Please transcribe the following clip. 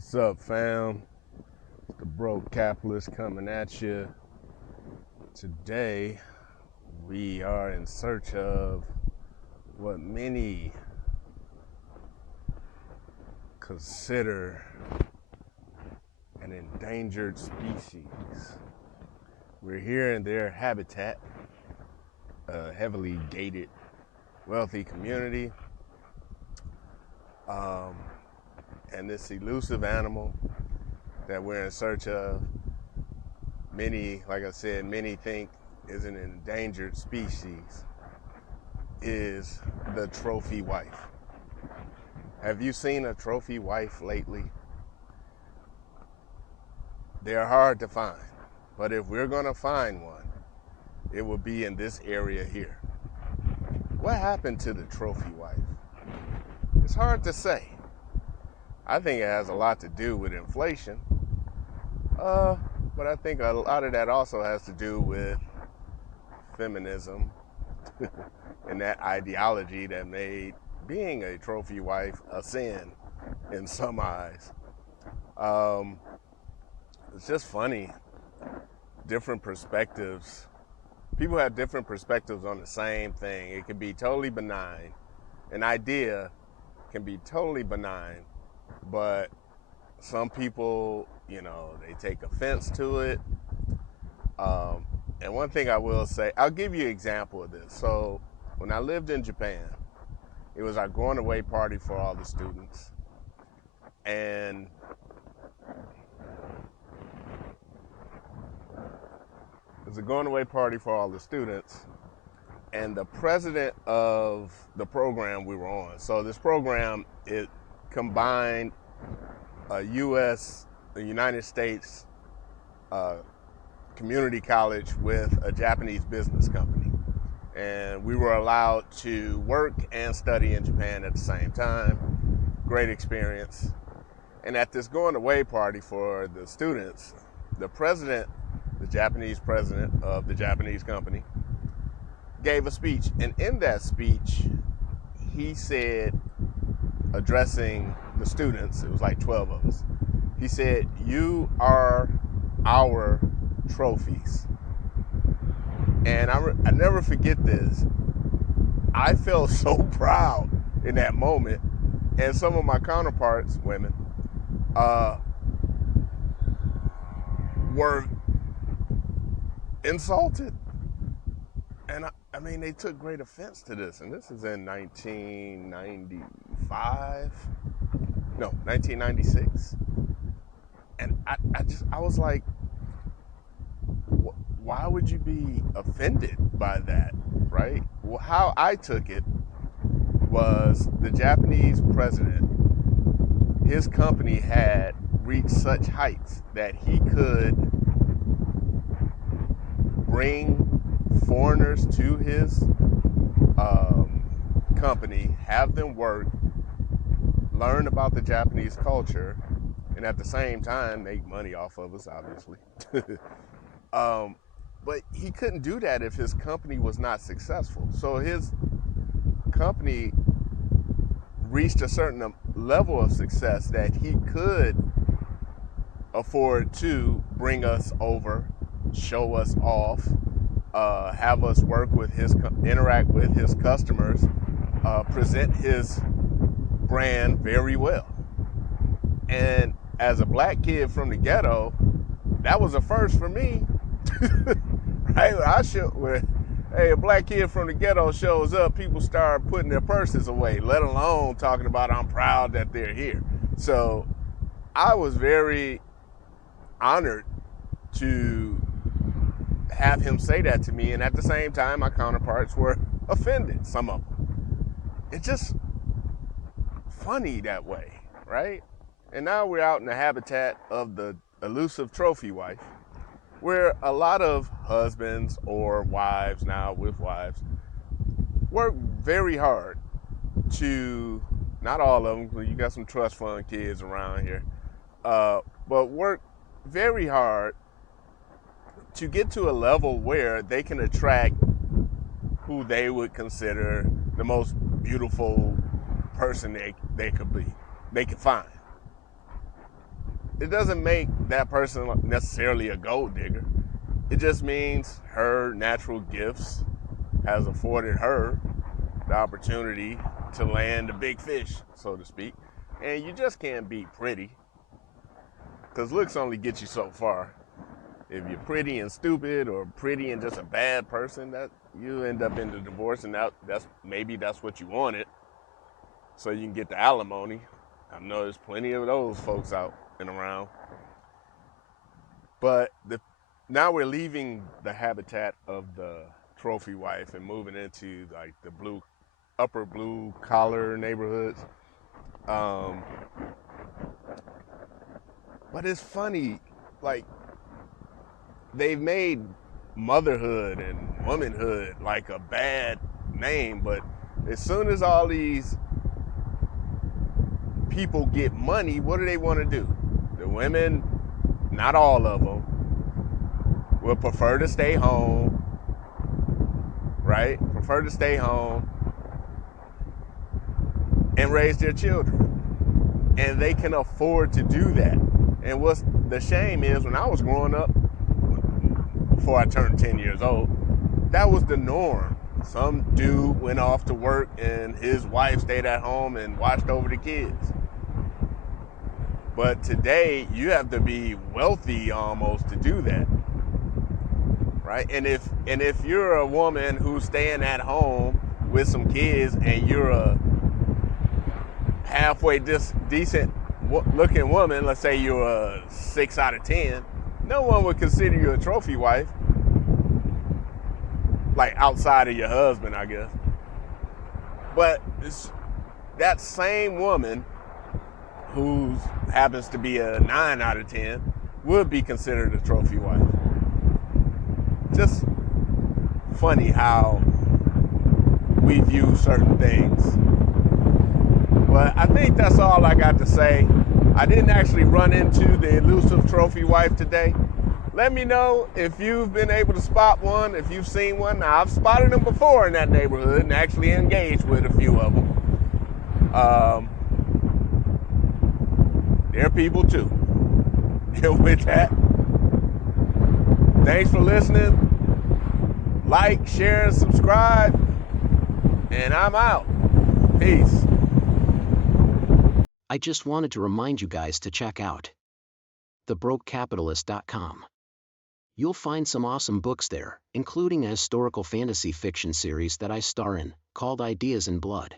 What's up, fam? The broke capitalist coming at you. Today, we are in search of what many consider an endangered species. We're here in their habitat, a heavily gated, wealthy community. And this elusive animal that we're in search of, many, like I said, many think is an endangered species, is the trophy wife. Have you seen a trophy wife lately? They're hard to find, but if we're gonna find one, it will be in this area here. What happened to the trophy wife? It's hard to say. I think it has a lot to do with inflation, but I think a lot of that also has to do with feminism and that ideology that made being a trophy wife a sin in some eyes. It's just funny, different perspectives. People have different perspectives on the same thing. It can be totally benign. An idea can be totally benign, but some people, they take offense to it. And one thing I will say, I'll give you an example of this. So when I lived in Japan, it was our going away party for all the students. And it was a going away party for all the students. And the president of the program we were on, so this program, it combined a United States community college with a Japanese business company. And we were allowed to work and study in Japan at the same time. Great experience. And at this going away party for the students, the president, the Japanese president of the Japanese company, gave a speech. And in that speech, he said, addressing the students, it was like 12 of us, he said, "You are our trophies." And I never forget this. I felt so proud in that moment. And some of my counterparts, women, were insulted. And I mean, they took great offense to this. And this is in 1996. And I was like, why would you be offended by that, right? Well, how I took it was the Japanese president, his company had reached such heights that he could bring foreigners to his company, have them work, learn about the Japanese culture, and at the same time make money off of us, obviously. But he couldn't do that if his company was not successful. So his company reached a certain level of success that he could afford to bring us over, show us off, have us work with interact with his customers, present his brand very well. And as a black kid from the ghetto, that was a first for me. Right? A black kid from the ghetto shows up, people start putting their purses away, let alone talking about I'm proud that they're here. So I was very honored to have him say that to me, and at the same time, my counterparts were offended, some of them. It's just funny that way, right? And now we're out in the habitat of the elusive trophy wife, where a lot of husbands or wives, now with wives, work very hard to, not all of them, because you got some trust fund kids around here, but work very hard to get to a level where they can attract who they would consider the most beautiful person they could find. it doesn't make that person necessarily a gold digger. It just means her natural gifts has afforded her the opportunity to land a big fish, so to speak. And you just can't beat pretty, because looks only get you so far. If you're pretty and stupid, or pretty and just a bad person, that you end up in the divorce, and that's what you wanted, so you can get the alimony. I know there's plenty of those folks out and around. But now we're leaving the habitat of the trophy wife and moving into like the upper blue collar neighborhoods. But it's funny, like, they've made motherhood and womanhood like a bad name, but as soon as all these people get money, what do they want to do? The women, not all of them, will prefer to stay home, right? Prefer to stay home and raise their children. And they can afford to do that. And what's the shame is, when I was growing up, before I turned 10 years old, that was the norm. Some dude went off to work and his wife stayed at home and watched over the kids. But today, you have to be wealthy almost to do that, right? And if you're a woman who's staying at home with some kids and you're a halfway decent looking woman, let's say you're a 6 out of 10, no one would consider you a trophy wife, like outside of your husband, I guess. But that same woman who happens to be a 9 out of 10 would be considered a trophy wife. Just funny how we view certain things. But I think that's all I got to say. I didn't actually run into the elusive trophy wife today. Let me know if you've been able to spot one, if you've seen one. Now, I've spotted them before in that neighborhood and actually engaged with a few of them. They're people too. And with that, thanks for listening. Like, share, and subscribe. And I'm out. Peace. I just wanted to remind you guys to check out thebrokecapitalist.com. You'll find some awesome books there, including a historical fantasy fiction series that I star in, called Ideas in Blood.